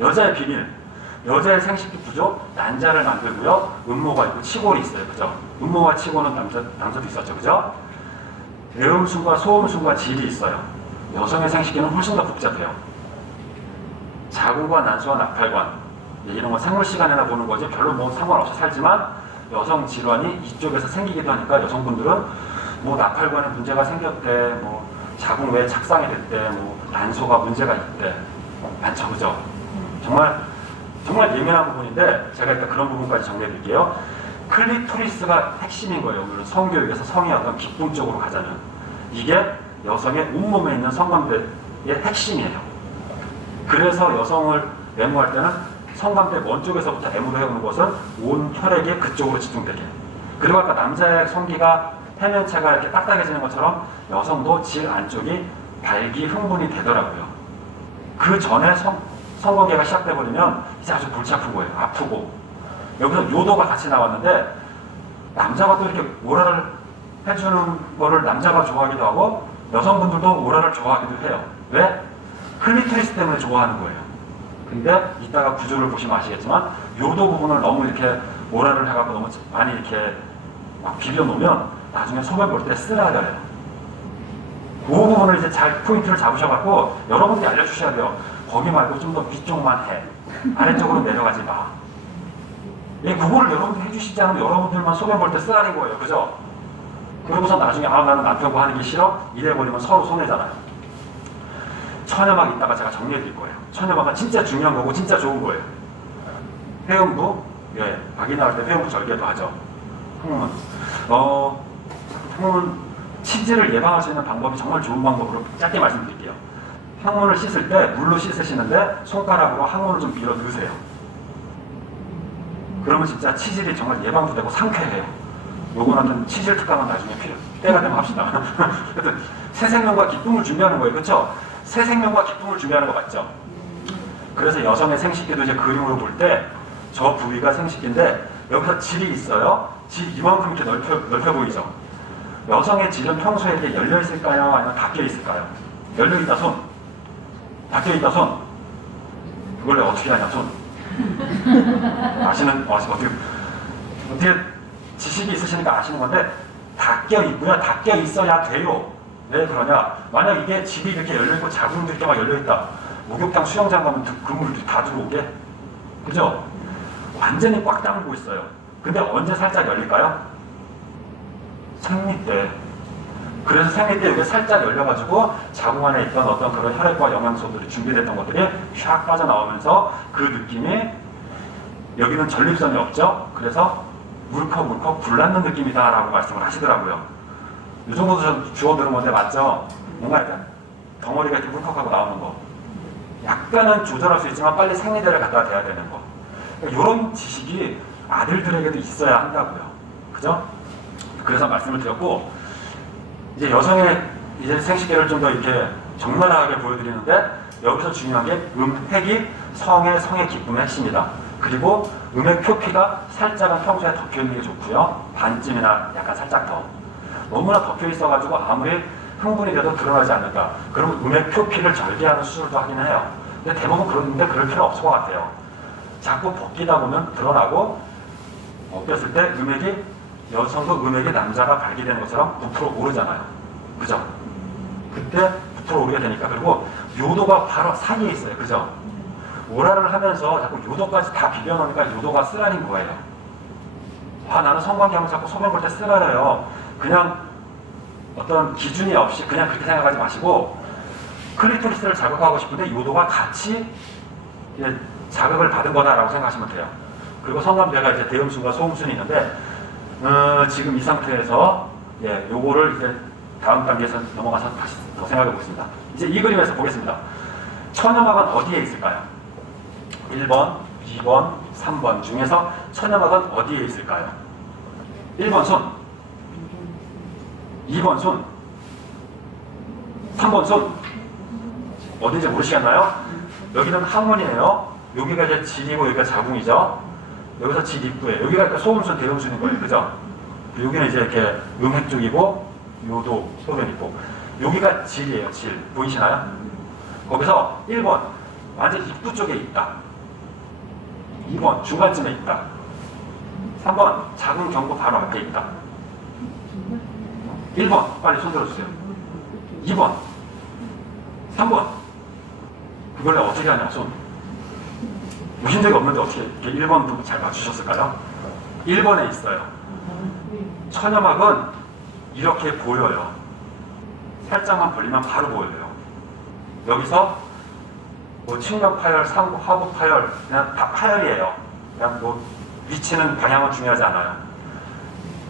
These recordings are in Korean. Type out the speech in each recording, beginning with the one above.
여자의 비밀. 여자의 생식기 구조, 난자를 만들고요. 음모가 있고 치골이 있어요. 그죠? 음모와 치골은 남자도 있었죠. 그죠? 배음순과 소음순과 질이 있어요. 여성의 생식기는 훨씬 더 복잡해요. 자궁과 난수와 나팔관. 이런 거 생물 시간이나 보는 거지 별로 뭐 상관없이 살지만 여성 질환이 이쪽에서 생기기도 하니까 여성분들은 뭐 나팔관에 문제가 생겼대, 뭐 자궁 외에 착상이 됐대, 뭐 난소가 문제가 있대. 많죠. 그죠? 정말 예민한 부분인데 제가 일단 그런 부분까지 정리해 드릴게요. 클리토리스가 핵심인 거예요. 물론 성교육에서 성의 어떤 기쁨 쪽으로 가자면 이게 여성의 온몸에 있는 성관대의 핵심이에요. 그래서 여성을 애무할 때는 성관대 먼 쪽에서부터 애무를 해오는 것은 온 혈액이 그쪽으로 집중되게. 그리고 아까 남자의 성기가 해면체가 이렇게 딱딱해지는 것처럼 여성도 질 안쪽이 발기 흥분이 되더라고요. 그 전에 성관계가 시작돼버리면 이제 아주 골치 아픈 거예요. 아프고. 여기서 요도가 같이 나왔는데 남자가 또 이렇게 오랄을 해주는 거를 남자가 좋아하기도 하고 여성분들도 오랄을 좋아하기도 해요. 왜? 클리토리스 때문에 좋아하는 거예요. 근데 이따가 구조를 보시면 아시겠지만 요도 부분을 너무 이렇게 오랄을 해갖고 너무 많이 이렇게 막 비벼놓으면 나중에 소변 볼 때 쓰라려요. 그 부분을 이제 잘 포인트를 잡으셔갖고 여러분들이 알려주셔야 돼요. 거기 말고 좀 더 위쪽만 해. 아래쪽으로 내려가지 마. 그거를 여러분들이 해주시지 않으면 여러분들만 소변 볼 때 쓰라린 거예요. 그죠? 그러고서 나중에 나는 남편과 하는 게 싫어? 이래버리면 서로 손해잖아요. 천여막 이따가 제가 정리해 드릴 거예요. 천여막은 진짜 중요한 거고 진짜 좋은 거예요. 회음부, 박이 나올 때 회음부 절개도 하죠. 항문은 치질을 예방할 수 있는 방법이 정말 좋은 방법으로 짧게 말씀드릴게요. 항문을 씻을 때 물로 씻으시는데 손가락으로 항문을 좀 밀어 넣으세요. 그러면 진짜 치질이 정말 예방도 되고 상쾌해요. 요거는 치질 특강은 나중에 때가 되면 합시다. 하여튼 새 생명과 기쁨을 준비하는 거예요. 그렇죠? 새 생명과 기쁨을 준비하는 거 맞죠? 그래서 여성의 생식기도 이제 그림으로 볼 때 저 부위가 생식기인데 여기서 질이 있어요. 질 이만큼 이렇게 넓혀 보이죠? 여성의 질은 평소에 이렇게 열려 있을까요? 아니면 닫혀 있을까요? 열려 있다 손. 닫혀 있다 손. 그걸 어떻게 하냐 손. 어떻게 지식이 있으시니까 아시는 건데 닫혀 있고요. 닫혀 있어야 돼요. 왜 그러냐? 만약 이게 질이 이렇게 열려 있고 자궁도 이렇게 막 열려 있다. 목욕탕 수영장 가면 그 물이 다 들어오게. 그죠? 완전히 꽉 다물고 있어요. 근데 언제 살짝 열릴까요? 생리 때. 그래서 생리 때 여기 살짝 열려가지고 자궁 안에 있던 어떤 그런 혈액과 영양소들이 준비됐던 것들이 샥 빠져나오면서 그 느낌이 여기는 전립선이 없죠? 그래서 물컥물컥 불났는 느낌이다 라고 말씀을 하시더라고요. 이 정도도 좀 주워 들은 건데 맞죠? 뭔가 약간 덩어리가 이렇게 물컥하고 나오는 거. 약간은 조절할 수 있지만 빨리 생리대를 갖다 대야 되는 거. 이런 지식이 아들들에게도 있어야 한다고요. 그죠? 그래서 말씀을 드렸고, 이제 여성의 이제 생식기를 좀 더 이렇게 적나라하게 보여드리는데, 여기서 중요한 게 음핵이 성의 기쁨의 핵심이다. 그리고 음핵 표피가 살짝은 평소에 덮여 있는 게 좋고요. 반쯤이나 약간 살짝 더. 너무나 덮여 있어가지고 아무리 흥분이 돼도 드러나지 않는다. 그러면 음핵 표피를 절개하는 수술도 하긴 해요. 근데 대부분 그런데 그럴 필요 없을 것 같아요. 자꾸 벗기다 보면 드러나고 벗겼을 때 여성도 음액이 남자가 발기되는 것처럼 부풀어 오르잖아요. 그죠? 그때 부풀어 오르게 되니까. 그리고 요도가 바로 사이에 있어요. 그죠? 오랄을 하면서 자꾸 요도까지 다 비벼놓으니까 요도가 쓰라린 거예요. 나는 성관계하면 자꾸 소변 볼 때 쓰라려요. 그냥 어떤 기준이 없이 그냥 그렇게 생각하지 마시고 클리토리스를 자극하고 싶은데 요도가 같이 자극을 받은 거다라고 생각하시면 돼요. 그리고 성관계가 이제 대음순과 소음순이 있는데 지금 이 상태에서 요거를 이제 다음 단계에서 넘어가서 다시 더 생각해 보겠습니다. 이제 이 그림에서 보겠습니다. 천여막은 어디에 있을까요? 1번, 2번, 3번 중에서 천여막은 어디에 있을까요? 1번 손, 2번 손, 3번 손. 어딘지 모르시겠나요? 여기는 항문이에요. 여기가 이제 질이고 여기가 자궁이죠. 여기서 질 입구에 여기가 그러니까 소음순, 대음순인 거예요. 그죠? 여기는 이제 이렇게 음핵 쪽이고 요도 소변 있고 여기가 질이에요. 질 보이시나요? 거기서 1번 완전 입구 쪽에 있다. 2번 중간쯤에 있다. 3번 작은 경구 바로 앞에 있다. 1번 빨리 손 들어주세요. 2번 3번 그걸 어떻게 하냐 손 보신 적이 없는데 어떻게 1번도 잘 맞추셨을까요? 1번에 있어요. 천여막은 이렇게 보여요. 살짝만 벌리면 바로 보여요. 여기서 뭐 측면 파열, 하부 파열 그냥 다 파열이에요. 그냥 뭐 위치는 방향은 중요하지 않아요.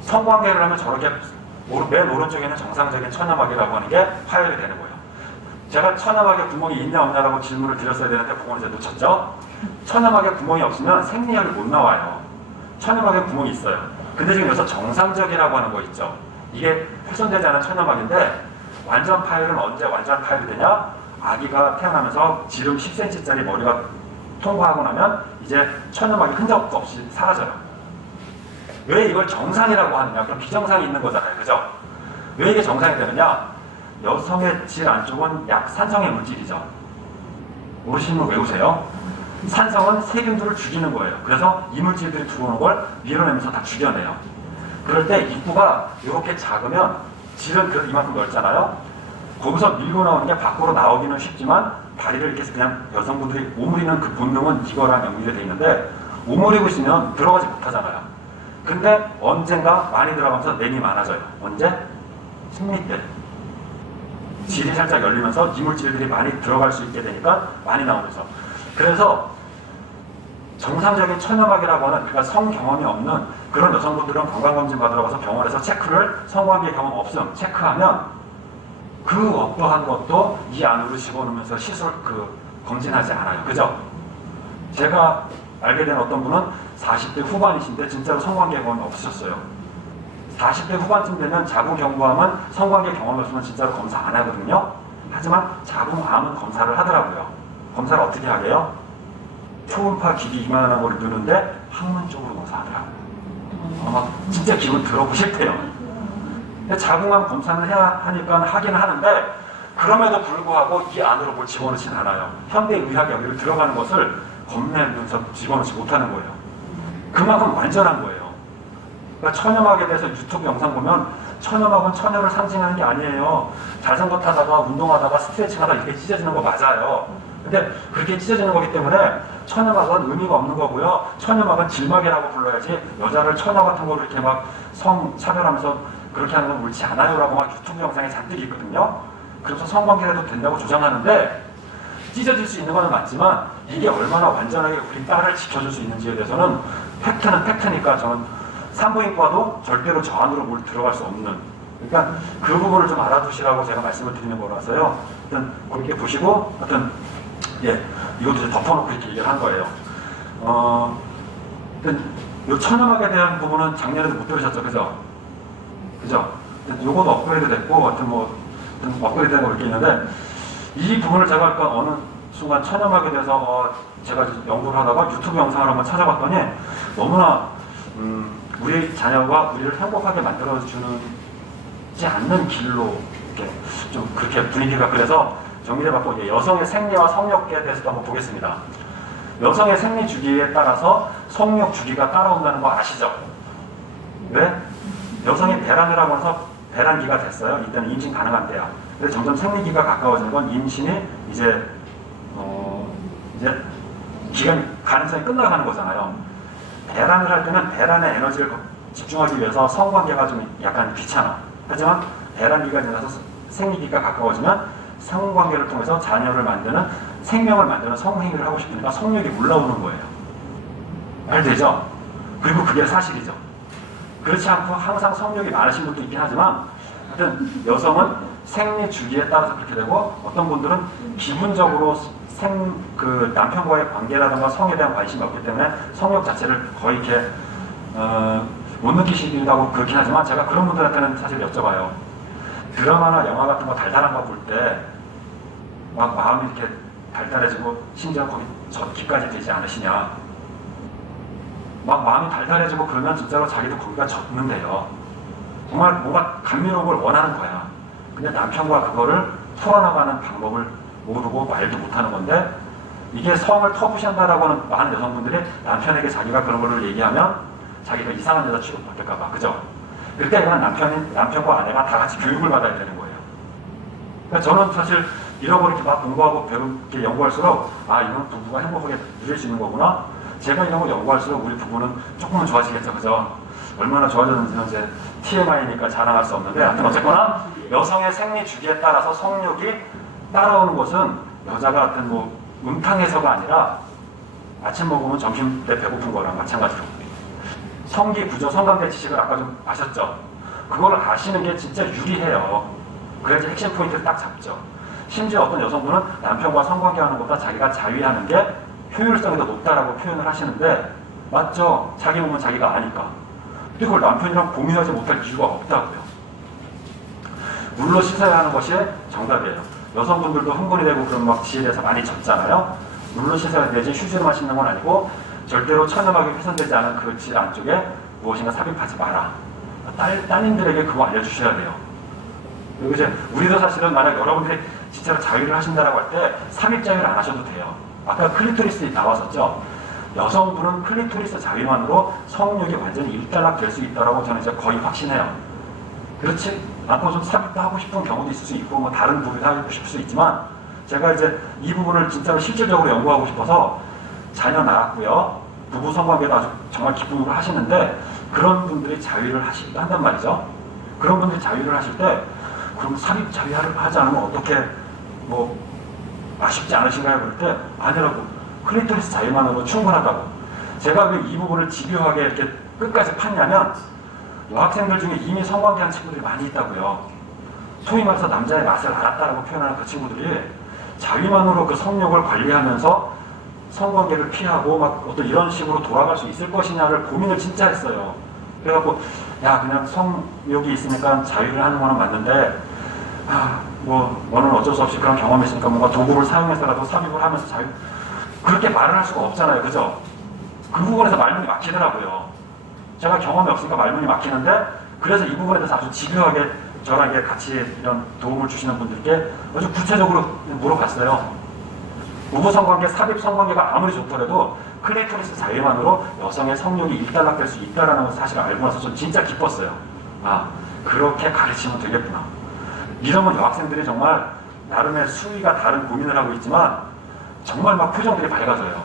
성관계를 하면 저렇게 맨 오른쪽에는 정상적인 천여막이라고 하는 게 파열이 되는 거예요. 제가 천여막에 구멍이 있냐 없냐라고 질문을 드렸어야 되는데 그거는 이제 놓쳤죠. 천여막에 구멍이 없으면 생리혈이 못 나와요. 천여막에 구멍이 있어요. 근데 지금 여기서 정상적이라고 하는 거 있죠. 이게 훼손되지 않은 천여막인데 완전 파열은 언제 완전 파열이 되냐? 아기가 태어나면서 지름 10cm짜리 머리가 통과하고 나면 이제 천여막이 흔적도 없이 사라져요. 왜 이걸 정상이라고 하느냐? 그럼 비정상이 있는 거잖아요. 그죠? 왜 이게 정상이 되느냐? 여성의 질 안쪽은 약 산성의 물질이죠. 모르시는 분 외우세요. 산성은 세균들을 죽이는 거예요. 그래서 이물질들이 들어오는 걸 밀어내면서 다 죽여내요. 그럴 때 입구가 이렇게 작으면 질은 그래도 이만큼 넓잖아요. 거기서 밀고 나오는 게 밖으로 나오기는 쉽지만 다리를 이렇게 그냥 여성분들이 오므리는 그 본능은 이거랑 연결이 돼 있는데 오므리고 있으면 들어가지 못하잖아요. 근데 언젠가 많이 들어가면서 낸이 많아져요. 언제? 생리 때. 질이 살짝 열리면서 이물질들이 많이 들어갈 수 있게 되니까 많이 나오면서. 그래서 정상적인 천여막이라고 하는 그러니까 성경험이 없는 그런 여성분들은 건강검진 받으러 가서 병원에서 체크를 성관계 경험 없음 체크하면 그 어떠한 것도 이 안으로 집어넣으면서 시술 검진하지 않아요. 그죠? 제가 알게 된 어떤 분은 40대 후반이신데 진짜로 성관계 경험이 없으셨어요. 40대 후반쯤 되면 자궁경부암은 성관계 경험이 없으면 진짜로 검사 안 하거든요. 하지만 자궁암은 검사를 하더라고요. 검사를 어떻게 하게요? 초음파 기기 이만한 거를 넣는데 항문 쪽으로 검사하더라고요. 진짜 기분 들어보고 싫대요. 자궁암 검사는 해야 하니까 하기는 하는데 그럼에도 불구하고 이 안으로 뭘 집어넣진 않아요. 현대의학이 여기를 들어가는 것을 겁내면서 집어넣지 못하는 거예요. 그만큼 완전한 거예요. 그러니까 천여막에 대해서 유튜브 영상 보면 천여막은 천여를 상징하는 게 아니에요. 자전거 타다가 운동하다가 스트레칭하다가 이렇게 찢어지는 거 맞아요. 근데 그렇게 찢어지는 거기 때문에 천여막은 의미가 없는 거고요. 천여막은 질막이라고 불러야지 여자를 처녀 같은 거를 이렇게 막 성차별하면서 그렇게 하는 건 옳지 않아요 라고 막 유튜브 영상에 잔뜩 있거든요. 그래서 성관계라도 된다고 주장하는데 찢어질 수 있는 건 맞지만 이게 얼마나 완전하게 우리 딸을 지켜줄 수 있는지에 대해서는 팩트는 팩트니까 저는 산부인과도 절대로 저 안으로 뭘 들어갈 수 없는 그러니까 그 부분을 좀 알아두시라고 제가 말씀을 드리는 거라서요. 하여튼 그렇게 보시고 하여튼 이것도 이제 덮어놓고 이렇게 얘기를 한 거예요. 하여튼 요 천여막에 대한 부분은 작년에도 못 들으셨죠, 그죠? 그죠? 요것도 업그레이드 됐고 하여튼 업그레이드 된 거 이렇게 있는데 이 부분을 제가 아까 어느 순간 천여막에 대해서 제가 연구를 하다가 유튜브 영상을 한번 찾아봤더니 너무나 우리 자녀가 우리를 행복하게 만들어주지 않는 길로 이렇게 좀 그렇게 분위기가 그래서 정리를 해봤고 여성의 생리와 성욕에 대해서도 한번 보겠습니다. 여성의 생리 주기에 따라서 성욕 주기가 따라온다는 거 아시죠? 왜? 여성이 배란이라고 해서 배란기가 됐어요. 이때는 임신 가능한 때야. 근데 점점 생리기가 가까워지는 건 임신이 이제 기간 가능성이 끝나가는 거잖아요. 배란을 할 때는 배란의 에너지를 집중하기 위해서 성관계가 좀 약간 귀찮아. 하지만 배란기가 지나서 생리기가 가까워지면 성관계를 통해서 자녀를 만드는 생명을 만드는 성행위를 하고 싶으니까 성욕이 올라오는 거예요. 말 되죠? 그리고 그게 사실이죠. 그렇지 않고 항상 성욕이 많으신 분도 있긴 하지만 하여튼 여성은 생리 주기에 따라서 그렇게 되고 어떤 분들은 기분적으로 남편과의 관계라든가 성에 대한 관심이 없기 때문에 성욕 자체를 거의 이렇게 못 느끼시기도 하고 그렇긴 하지만 제가 그런 분들한테는 사실 여쭤봐요. 드라마나 영화 같은 거 달달한 거 볼 때 막 마음이 이렇게 달달해지고 심지어 거기 젖기까지 되지 않으시냐. 막 마음이 달달해지고 그러면 진짜로 자기도 거기가 젖는데요. 정말 뭔가 감미로운 걸 원하는 거야. 근데 남편과 그거를 풀어나가는 방법을 모르고 말도 못하는 건데 이게 성을 터부시한다라고 하는 많은 여성분들이 남편에게 자기가 그런 걸 얘기하면 자기가 이상한 여자 취급받을까봐, 그죠? 그러니까 이건 남편과 아내가 다 같이 교육을 받아야 되는 거예요. 그러니까 저는 사실 잃어버리게 막 공부하고 배우게 연구할수록 이건 부부가 행복하게 누릴 수 있는 거구나. 제가 이런 거 연구할수록 우리 부부는 조금은 좋아지겠죠, 그죠? 얼마나 좋아졌는지는 이제 TMI니까 자랑할 수 없는데, 하여튼 어쨌거나 여성의 생리 주기에 따라서 성욕이 따라오는 것은 여자가 하여튼 뭐 음탕해서가 아니라 아침 먹으면 점심 때 배고픈 거랑 마찬가지로 성기 구조, 성관계 지식을 아까 좀 아셨죠? 그걸 아시는 게 진짜 유리해요. 그래야지 핵심 포인트를 딱 잡죠. 심지어 어떤 여성분은 남편과 성관계하는 것보다 자기가 자위하는 게 효율성이 더 높다라고 표현을 하시는데, 맞죠? 자기 몸은 자기가 아니까. 근데 그걸 남편이랑 공유하지 못할 이유가 없다고요. 물로 씻어야 하는 것이 정답이에요. 여성분들도 흥분이 되고 그런 막 지에 대해서 많이 젖잖아요. 물로 씻어야 되지 휴지로만 씻는 건 아니고 절대로 천연하게 훼손되지 않은 그 지 안쪽에 무엇인가 삽입하지 마라. 따님들에게 그거 알려주셔야 돼요. 그리고 이제 우리도 사실은 만약 여러분들이 진짜로 자위를 하신다라고 할 때 삽입 자위를 안 하셔도 돼요. 아까 클리토리스 나왔었죠. 여성분은 클리토리스 자위만으로 성욕이 완전히 일단락 될 수 있다라고 저는 이제 거의 확신해요. 그렇지 않고 좀 삽입도 하고 싶은 경우도 있을 수 있고 뭐 다른 부위도 하고 싶을 수 있지만, 제가 이제 이 부분을 진짜로 실질적으로 연구하고 싶어서 자녀 낳았고요. 부부 성관계도 아주 정말 기쁨으로 하시는데, 그런 분들이 자위를 한단 말이죠. 그런 분들이 자위를 하실 때 그럼 삽입 자위를 하지 않으면 어떻게 뭐 아쉽지 않으신가요? 그럴 때 아니라고, 클리토리스 자위만으로 충분하다고. 제가 왜 이 부분을 집요하게 이렇게 끝까지 팠냐면, 여학생들 중에 이미 성관계한 친구들이 많이 있다고요. 소위 말해서 남자의 맛을 알았다라고 표현하는 그 친구들이 자위만으로 그 성욕을 관리하면서 성관계를 피하고 막 어떤 이런 식으로 돌아갈 수 있을 것이냐를 고민을 진짜 했어요. 그래갖고 그냥 성욕이 있으니까 자위를 하는 거는 맞는데 뭐 너는 어쩔 수 없이 그런 경험이 있으니까 뭔가 도구를 사용해서라도 삽입을 하면서 자위, 그렇게 말을 할 수가 없잖아요, 그죠? 그 부분에서 말문이 막히더라고요. 제가 경험이 없으니까 말문이 막히는데, 그래서 이 부분에 대해서 아주 집요하게 저에게 같이 이런 도움을 주시는 분들께 아주 구체적으로 물어봤어요. 부부 성관계, 삽입 성관계가 아무리 좋더라도 클리토리스 자위만으로 여성의 성욕이 일단락될 수 있다는 사실을 알고 나서 좀 진짜 기뻤어요. 그렇게 가르치면 되겠구나. 이러면 여학생들이 정말 나름의 수위가 다른 고민을 하고 있지만 정말 막 표정들이 밝아져요.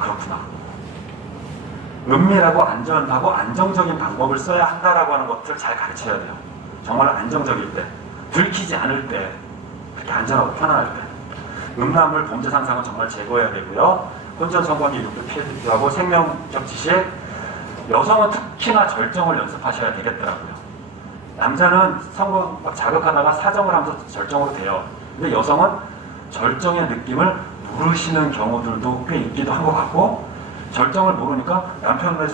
그렇구나. 은밀하고 안전하고 안정적인 방법을 써야 한다라고 하는 것들을 잘 가르쳐야 돼요. 정말 안정적일 때, 들키지 않을 때, 그렇게 안전하고 편안할 때. 음란물 범죄 상상은 정말 제거해야 되고요. 혼전 성관계 유혹도 피해드리기도 하고, 생명적 지식, 여성은 특히나 절정을 연습하셔야 되겠더라고요. 남자는 성을 막 자극하다가 사정을 하면서 절정으로 돼요. 근데 여성은 절정의 느낌을 모르시는 경우들도 꽤 있기도 한 것 같고, 절정을 모르니까 남편과의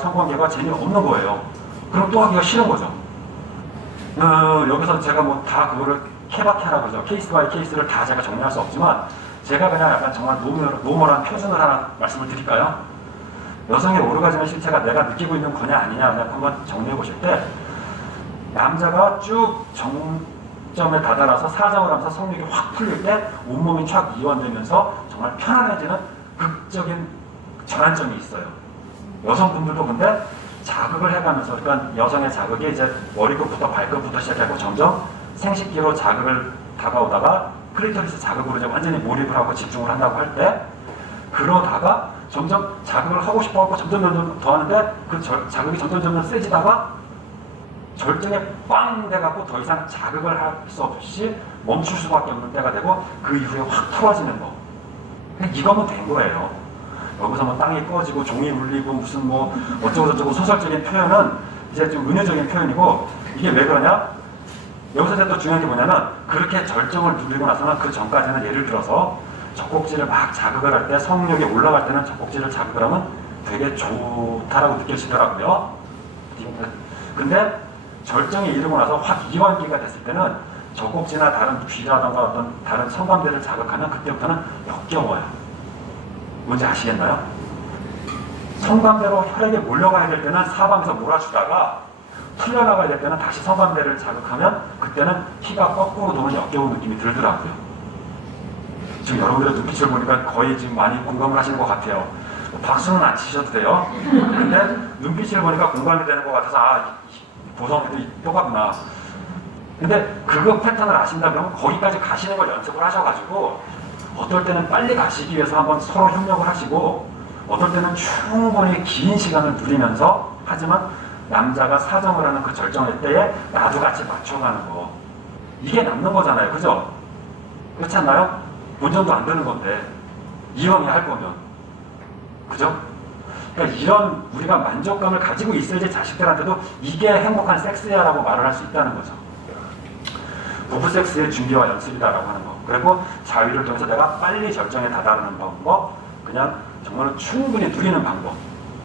성관계가 재미없는 거예요. 그럼 또 하기가 싫은 거죠. 여기서 제가 뭐 다 그거를 케바케라고 하죠. 케이스 바이 케이스를 다 제가 정리할 수 없지만, 제가 그냥 약간 정말 노멀한 표준을 하나 말씀을 드릴까요? 여성의 오르가즘의 실체가 내가 느끼고 있는 거냐 아니냐 그냥 한번 정리해 보실 때, 남자가 쭉 정점에 다다라서 사정을 하면서 성욕이 확 풀릴 때 온몸이 쫙 이완되면서 정말 편안해지는 극적인 전환점이 있어요. 여성분들도 근데 자극을 해가면서, 그러니까 여성의 자극이 이제 머리끝부터 발끝부터 시작하고 점점 생식기로 자극을 다가오다가 클리토리스 자극으로 이제 완전히 몰입을 하고 집중을 한다고 할 때, 그러다가 점점 자극을 하고 싶어 하고 점점 더 하는데 그 자극이 점점 세지다가 절정에 빵 돼갖고 더 이상 자극을 할 수 없이 멈출 수밖에 없는 때가 되고, 그 이후에 확 풀어지는 거. 이거면 된 거예요. 여기서 뭐 땅이 꺼지고 종이 울리고 무슨 뭐 어쩌고저쩌고 소설적인 표현은 이제 좀 은유적인 표현이고, 이게 왜 그러냐? 여기서 이제 또 중요한 게 뭐냐면, 그렇게 절정을 누리고 나서는 그 전까지는 예를 들어서 젖꼭지를 막 자극을 할 때, 성욕이 올라갈 때는 젖꼭지를 자극을 하면 되게 좋다라고 느껴지더라고요. 근데 절정에 이르고 나서 확 이완기가 됐을 때는 젖꼭지나 다른 귀라던가 어떤 다른 성관계를 자극하면 그때부터는 역겨워요. 뭔지 아시겠나요? 성관계로 혈액이 몰려가야 될 때는 사방에서 몰아주다가 풀려나가야 될 때는 다시 성관계를 자극하면 그때는 피가 거꾸로 도는 역겨운 느낌이 들더라고요. 지금 여러분들의 눈빛을 보니까 거의 지금 많이 공감을 하시는 것 같아요. 박수는 안 치셔도 돼요. 근데 눈빛을 보니까 공감이 되는 것 같아서 보성이도 똑같구나. 근데 그거 패턴을 아신다 그러면 거기까지 가시는 걸 연습을 하셔가지고 어떨 때는 빨리 가시기 위해서 한번 서로 협력을 하시고 어떨 때는 충분히 긴 시간을 누리면서 하지만 남자가 사정을 하는 그 절정의 때에 나도 같이 맞춰가는 거 이게 남는 거잖아요. 그죠? 그렇지 않나요? 본전도 안 되는 건데 이왕이 할 거면 그죠? 그러니까 이런 우리가 만족감을 가지고 있어야지 자식들한테도 이게 행복한 섹스야 라고 말을 할 수 있다는 거죠. 부부 섹스의 준비와 연습이다라고 하는 거. 그리고 자위를 통해서 내가 빨리 절정에 다다르는 방법, 그냥 정말 충분히 누리는 방법.